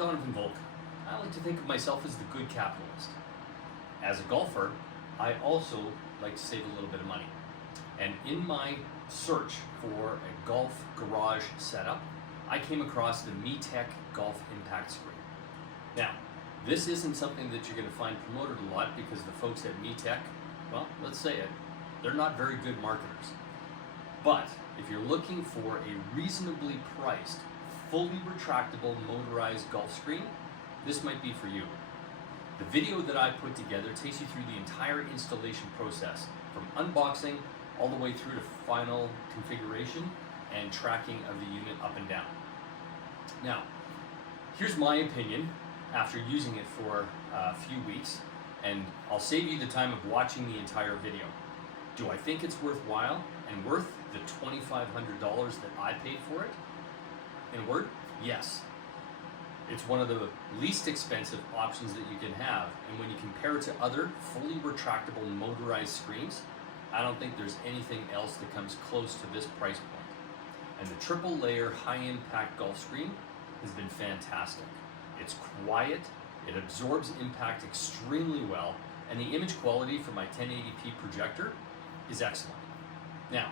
I like to think of myself as the good capitalist. As a golfer, I also like to save a little bit of money. And in my search for a golf garage setup, I came across the METech Golf Impact Screen. Now, this isn't something that you're going to find promoted a lot because the folks at METech, well, let's say it, they're not very good marketers. But if you're looking for a reasonably priced, fully retractable motorized golf screen, this might be for you. The video that I put together takes you through the entire installation process, from unboxing all the way through to final configuration and tracking of the unit up and down. Now, here's my opinion after using it for a few weeks, and I'll save you the time of watching the entire video. Do I think it's worthwhile and worth the $2,500 that I paid for it? In a word, yes. It's one of the least expensive options that you can have, and when you compare it to other fully retractable motorized screens, I don't think there's anything else that comes close to this price point. And the triple layer high impact golf screen has been fantastic. It's quiet, it absorbs impact extremely well, and the image quality for my 1080p projector is excellent. Now,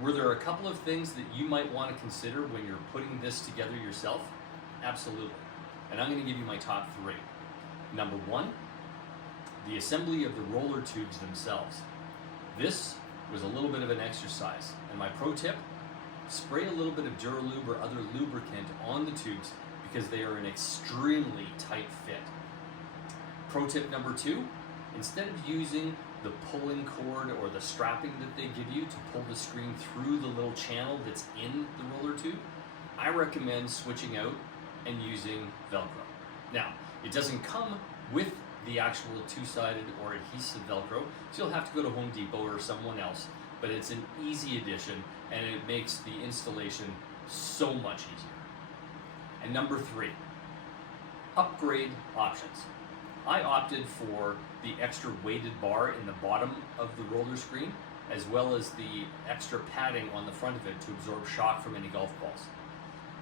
were there a couple of things that you might want to consider when you're putting this together yourself? Absolutely. And I'm going to give you my top three. Number one, the assembly of the roller tubes themselves. This was a little bit of an exercise, and my pro tip, spray a little bit of Duralube or other lubricant on the tubes because they are an extremely tight fit. Pro tip number two, instead of using the pulling cord or the strapping that they give you to pull the screen through the little channel that's in the roller tube, I recommend switching out and using Velcro. Now, it doesn't come with the actual two-sided or adhesive Velcro, so you'll have to go to Home Depot or someone else, but it's an easy addition and it makes the installation so much easier. And number three, upgrade options. I opted for the extra weighted bar in the bottom of the roller screen, as well as the extra padding on the front of it to absorb shock from any golf balls.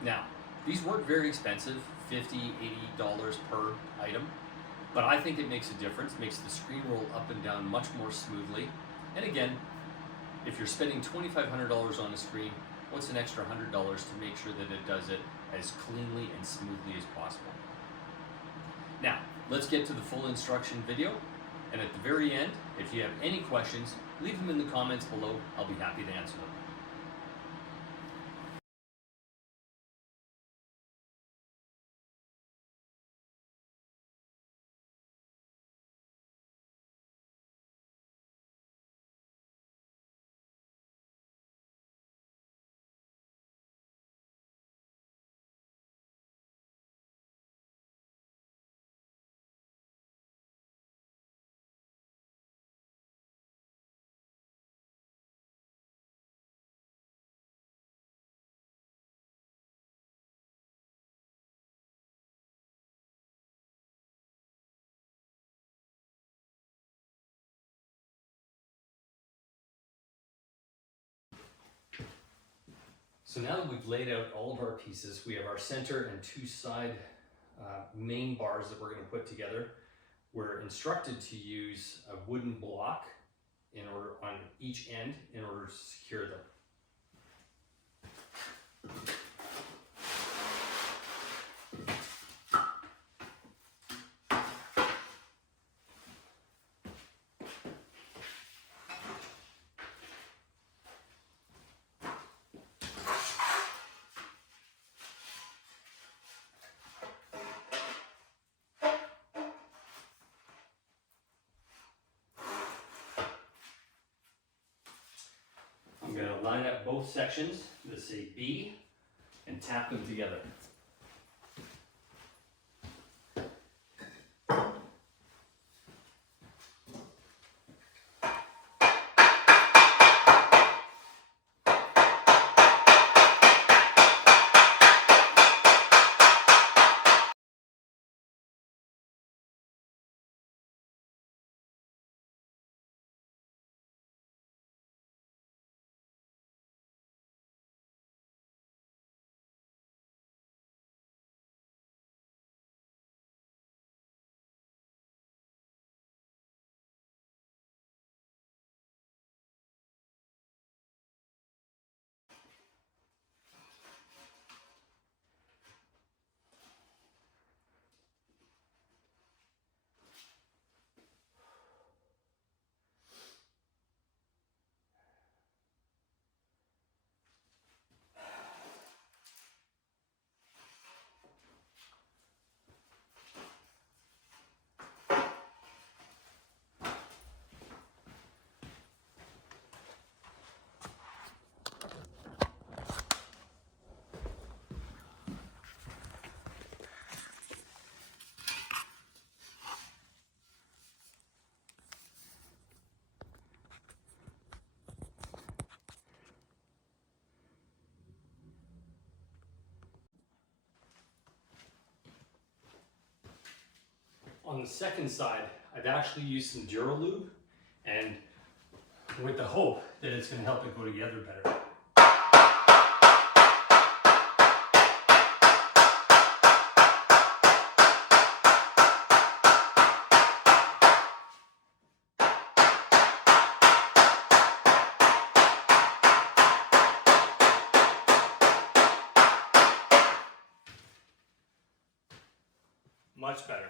Now, these weren't very expensive, $50, $80 per item, but I think it makes a difference, makes the screen roll up and down much more smoothly. And again, if you're spending $2,500 on a screen, what's an extra $100 to make sure that it does it as cleanly and smoothly as possible? Now, let's get to the full instruction video, and at the very end, if you have any questions, leave them in the comments below. I'll be happy to answer them. So now that we've laid out all of our pieces, we have our center and two side main bars that we're going to put together. We're instructed to use a wooden block in order on each end in order to secure them. I'm going to line up both sections that say B and tap them together. on the second side, I've actually used some Duralube, and with the hope that it's going to help it go together better. Much better.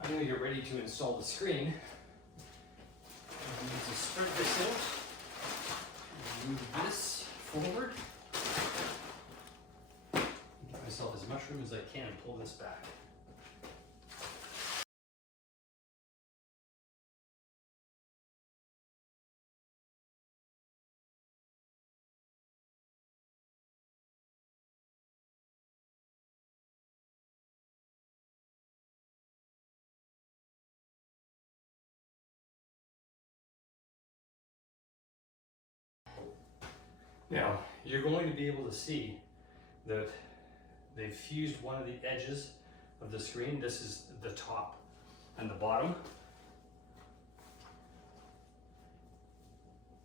I'm going to get ready to install the screen. I need to spread this out, move this forward, give myself as much room as I can and pull this back. Now, you're going to be able to see that they've fused one of the edges of the screen. This is the top, and the bottom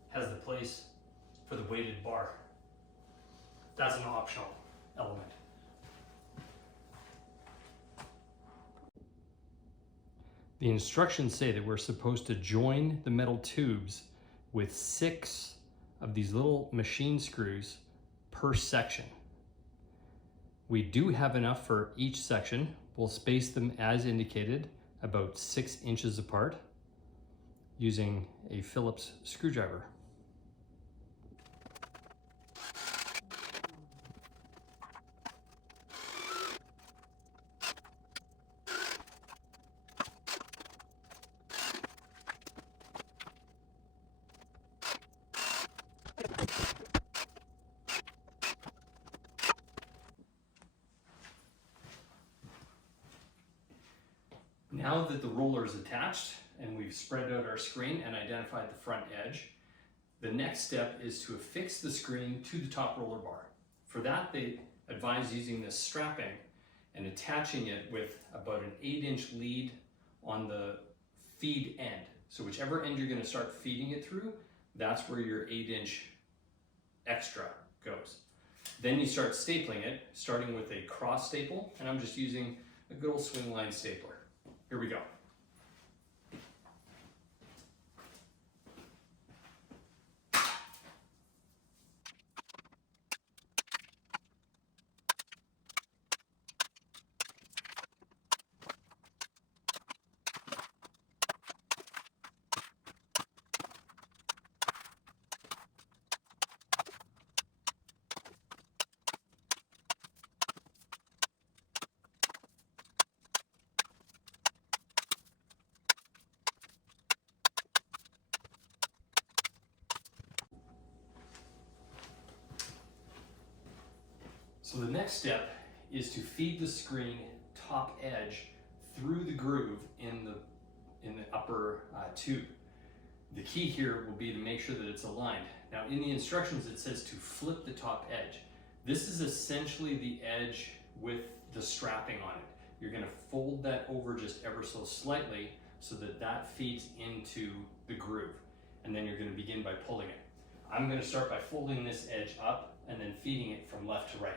has the place for the weighted bar. That's an optional element. The instructions say that we're supposed to join the metal tubes with 6 of these little machine screws per section. We do have enough for each section. We'll space them as indicated, about 6 inches apart, using a Phillips screwdriver. Now that the roller is attached and we've spread out our screen and identified the front edge, the next step is to affix the screen to the top roller bar. For that, they advise using this strapping and attaching it with about an 8-inch lead on the feed end. So whichever end you're going to start feeding it through, that's where your 8-inch extra goes. Then you start stapling it, starting with a cross staple, and I'm just using a good old swing line stapler. Here we go. So the next step is to feed the screen top edge through the groove in the upper tube. The key here will be to make sure that it's aligned. Now in the instructions it says to flip the top edge. This is essentially the edge with the strapping on it. You're going to fold that over just ever so slightly so that that feeds into the groove, and then you're going to begin by pulling it. I'm going to start by folding this edge up and then feeding it from left to right.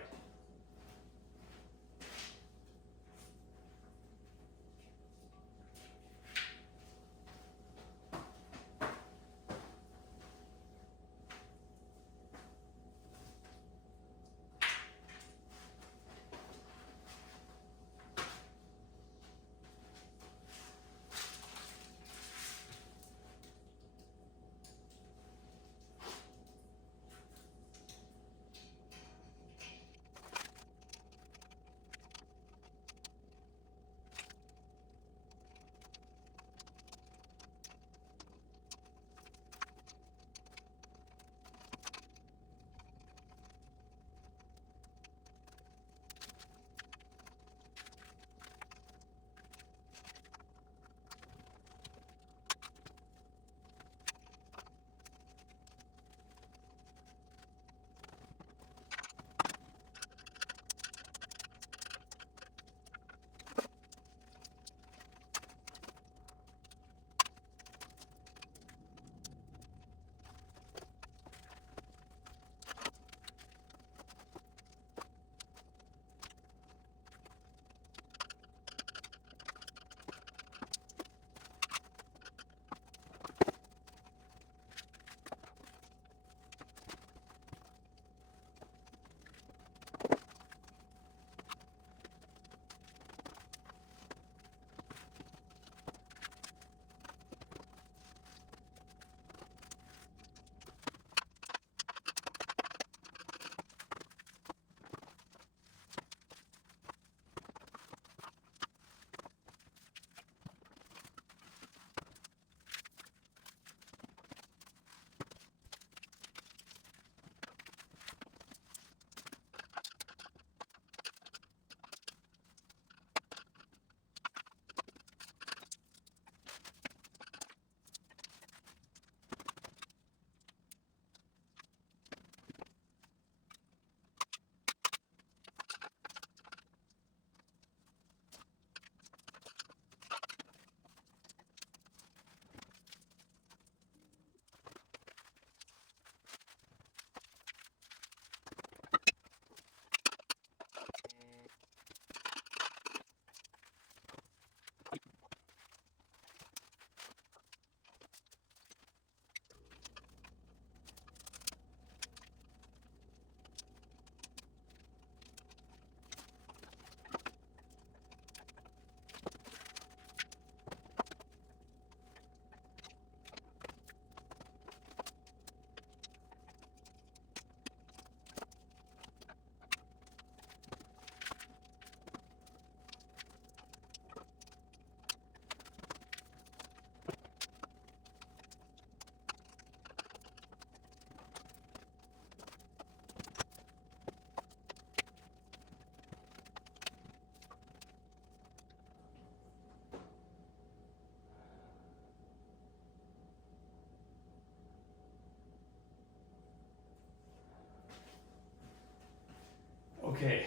Okay,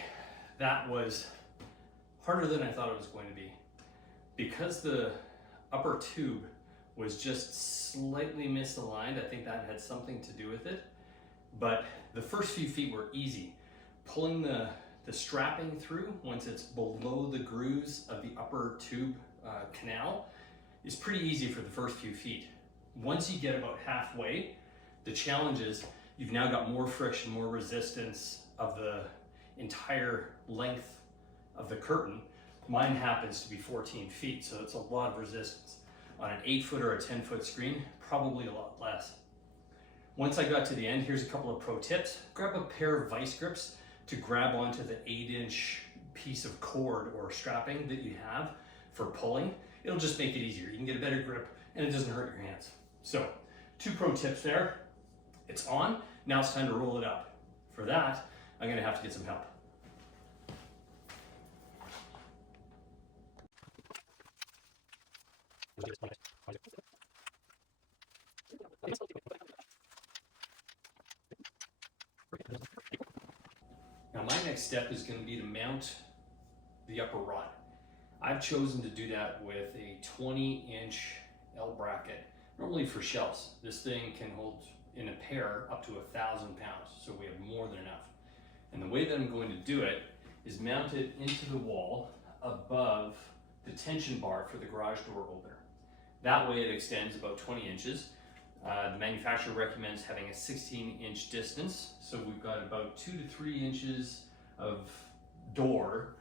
that was harder than I thought it was going to be. Because the upper tube was just slightly misaligned, I think that had something to do with it. But the first few feet were easy. Pulling the strapping through, once it's below the grooves of the upper tube canal, is pretty easy for the first few feet. Once you get about halfway, the challenge is you've now got more friction, more resistance of the entire length of the curtain. Mine happens to be 14 feet, so it's a lot of resistance. On an 8-foot or a 10-foot screen, probably a lot less. Once I got to the end, here's a couple of pro tips. Grab a pair of vice grips to grab onto the 8-inch piece of cord or strapping that you have for pulling. It'll just make it easier. You can get a better grip and it doesn't hurt your hands. So, 2 pro tips there. It's on. Now it's time to roll it up. For that, I'm gonna have to get some help. Now my next step is going to be to mount the upper rod. I've chosen to do that with a 20-inch L bracket, normally for shelves. This thing can hold in a pair up to 1,000 pounds, so we have more than enough. And the way that I'm going to do it is mount it into the wall above the tension bar for the garage door opener. That way it extends about 20 inches. The manufacturer recommends having a 16-inch distance, so we've got about 2 to 3 inches of door,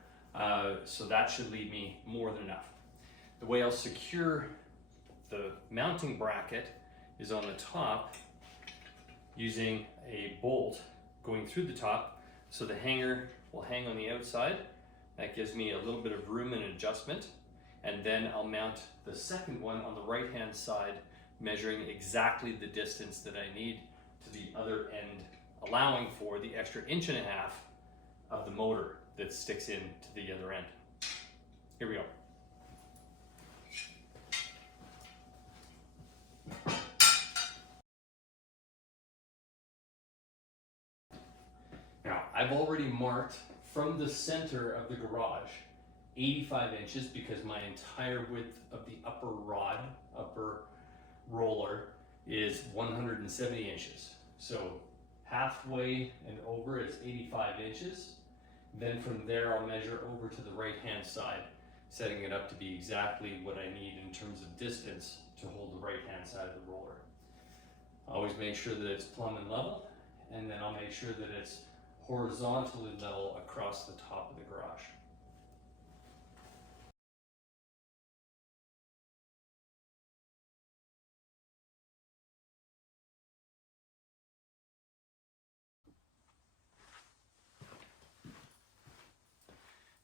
so that should leave me more than enough. The way I'll secure the mounting bracket is on the top using a bolt going through the top, so the hanger will hang on the outside. That gives me a little bit of room and adjustment, and then I'll mount the second one on the right-hand side, measuring exactly the distance that I need to the other end, allowing for the extra 1.5 inches of the motor that sticks in to the other end. Here we go. Now, I've already marked from the center of the garage 85 inches because my entire width of the upper rod, upper roller, is 170 inches. So halfway and over is 85 inches. Then from there I'll measure over to the right hand side, setting it up to be exactly what I need in terms of distance to hold the right hand side of the roller. Always make sure that it's plumb and level, and then I'll make sure that it's horizontally level across the top of the garage.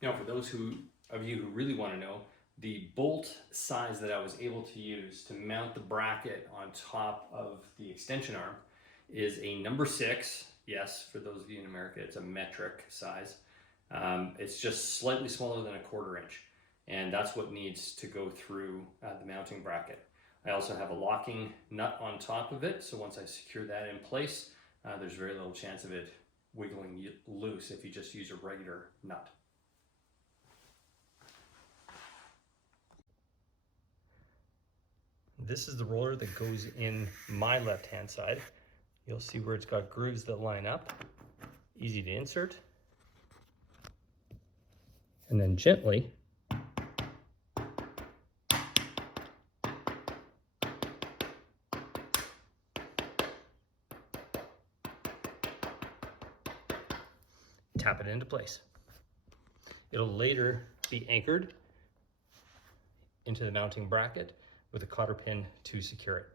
Now, for those of you who really want to know, the bolt size that I was able to use to mount the bracket on top of the extension arm is a number 6. Yes, for those of you in America, it's a metric size. It's just slightly smaller than a 1/4 inch, and that's what needs to go through the mounting bracket. I also have a locking nut on top of it, so once I secure that in place, there's very little chance of it wiggling loose if you just use a regular nut. This is the roller that goes in my left-hand side. You'll see where it's got grooves that line up. Easy to insert. And then gently tap it into place. It'll later be anchored into the mounting bracket with a cotter pin to secure it.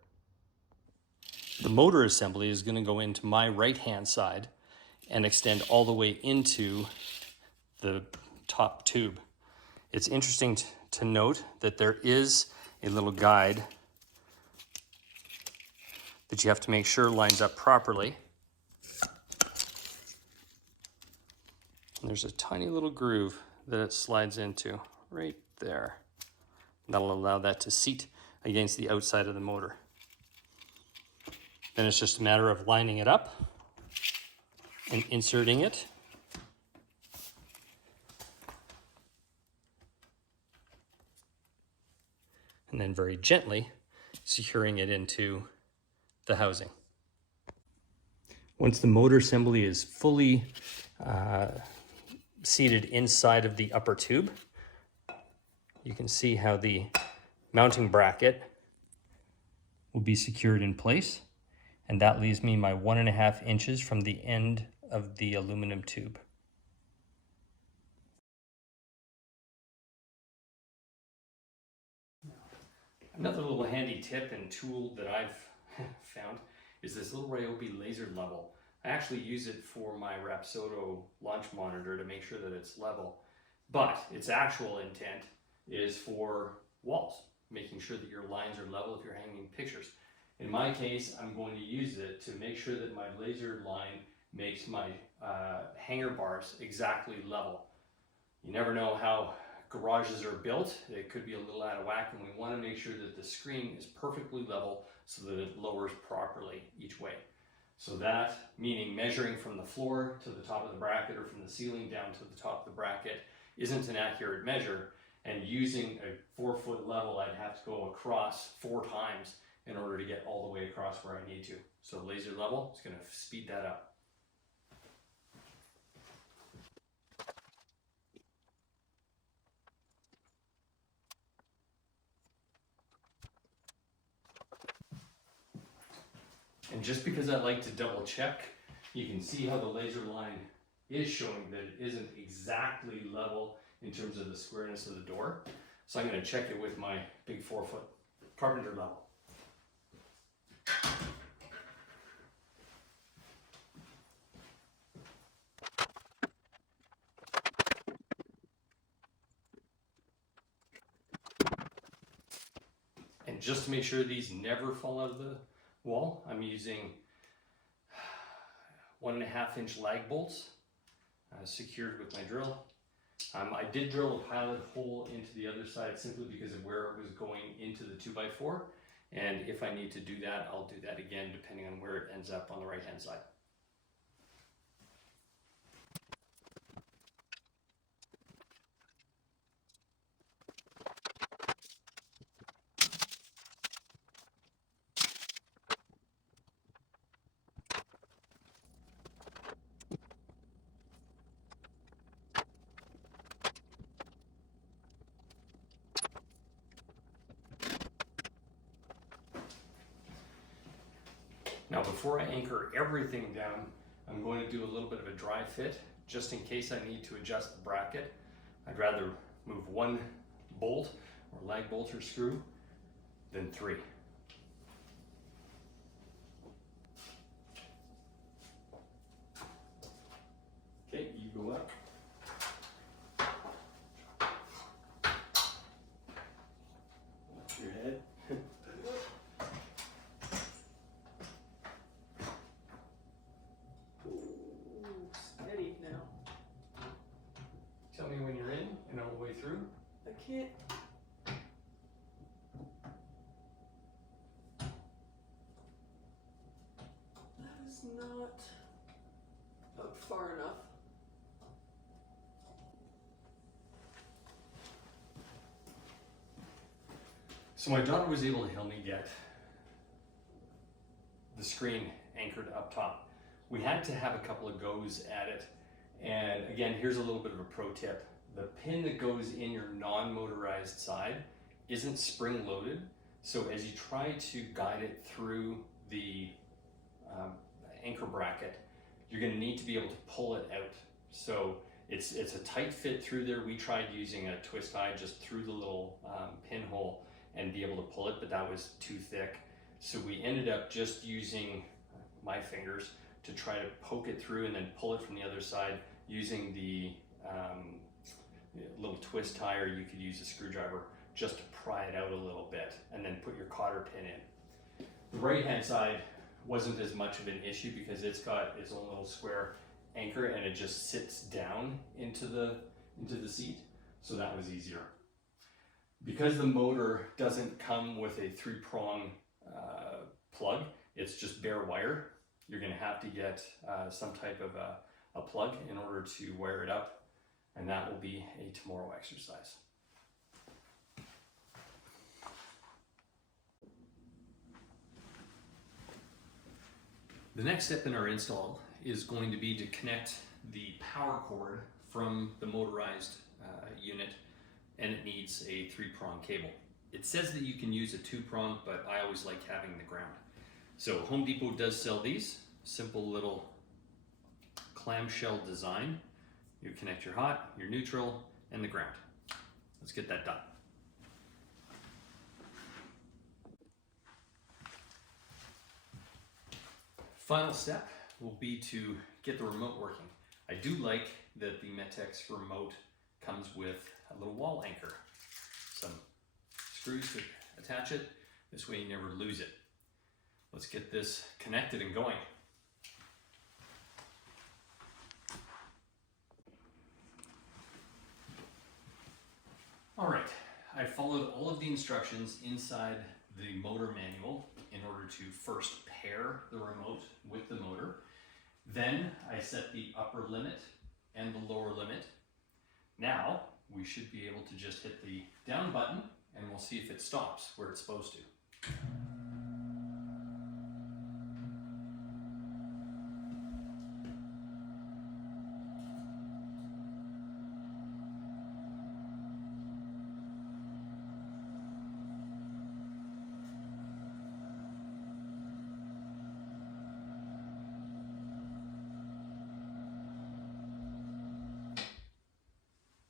The motor assembly is going to go into my right-hand side and extend all the way into the top tube. It's interesting to note that there is a little guide that you have to make sure lines up properly. And there's a tiny little groove that it slides into right there. That'll allow that to seat against the outside of the motor. Then it's just a matter of lining it up and inserting it very gently securing it into the housing. Once the motor assembly is fully seated inside of the upper tube, you can see how the mounting bracket will be secured in place, and that leaves me my 1.5 inches from the end of the aluminum tube. Another little handy tip and tool that I've found is this little Ryobi laser level. I actually use it for my Rapsodo launch monitor to make sure that it's level, but its actual intent is for walls, making sure that your lines are level if you're hanging pictures. In my case, I'm going to use it to make sure that my laser line makes my hanger bars exactly level. You never know how garages are built. It could be a little out of whack, and we want to make sure that the screen is perfectly level so that it lowers properly each way. So that, meaning measuring from the floor to the top of the bracket or from the ceiling down to the top of the bracket, isn't an accurate measure, and using a 4-foot level, I'd have to go across 4 times in order to get all the way across where I need to. So laser level is going to speed that up. And just because I like to double check, you can see how the laser line is showing that it isn't exactly level in terms of the squareness of the door. So I'm going to check it with my big 4-foot carpenter level. And just to make sure these never fall out of the wall, I'm using 1.5 inch lag bolts secured with my drill. I did drill a pilot hole into the other side simply because of where it was going into the 2x4. And if I need to do that, I'll do that again depending on where it ends up on the right hand side. Now before I anchor everything down, I'm going to do a little bit of a dry fit just in case I need to adjust the bracket. I'd rather move 1 bolt or lag bolt or screw than 3. Okay, you go up. Lift your head. Steady now. Tell me when you're in and all the way through. I can't. That is not up far enough. So my daughter was able to help me get the screen anchored up top. We had to have a couple of goes at it. And again, here's a little bit of a pro tip. The pin that goes in your non-motorized side isn't spring loaded. So as you try to guide it through the anchor bracket, you're going to need to be able to pull it out. So it's a tight fit through there. We tried using a twist tie just through the little pinhole and be able to pull it, but that was too thick. So we ended up just using my fingers to try to poke it through and then pull it from the other side using the little twist tie, or you could use a screwdriver just to pry it out a little bit and then put your cotter pin in. The right hand side wasn't as much of an issue because it's got its own little square anchor and it just sits down into the seat, so that was easier. Because the motor doesn't come with a 3-prong plug, it's just bare wire, you're going to have to get some type of a plug in order to wire it up, and that will be a tomorrow exercise. The next step in our install is going to be to connect the power cord from the motorized unit, and it needs a 3-prong cable. It says that you can use a 2-prong, but I always like having the ground. So Home Depot does sell these, simple little clamshell design. You connect your hot, your neutral, and the ground. Let's get that done. Final step will be to get the remote working. I do like that the METechs remote comes with a little wall anchor. Some screws to attach it. This way you never lose it. Let's get this connected and going. All right, I followed all of the instructions inside the motor manual in order to first pair the remote with the motor. Then I set the upper limit and the lower limit. Now we should be able to just hit the down button and we'll see if it stops where it's supposed to.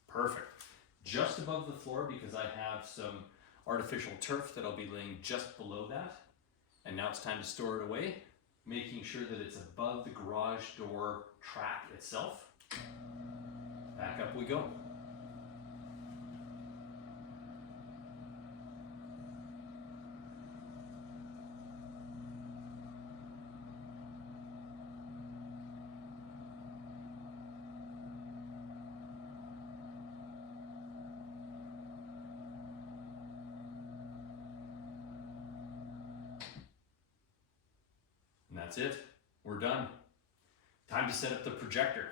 Perfect. Just above the floor, because I have some artificial turf that I'll be laying just below that. And now it's time to store it away, making sure that it's above the garage door track itself. Back up we go. And that's it. We're done. Time to set up the projector.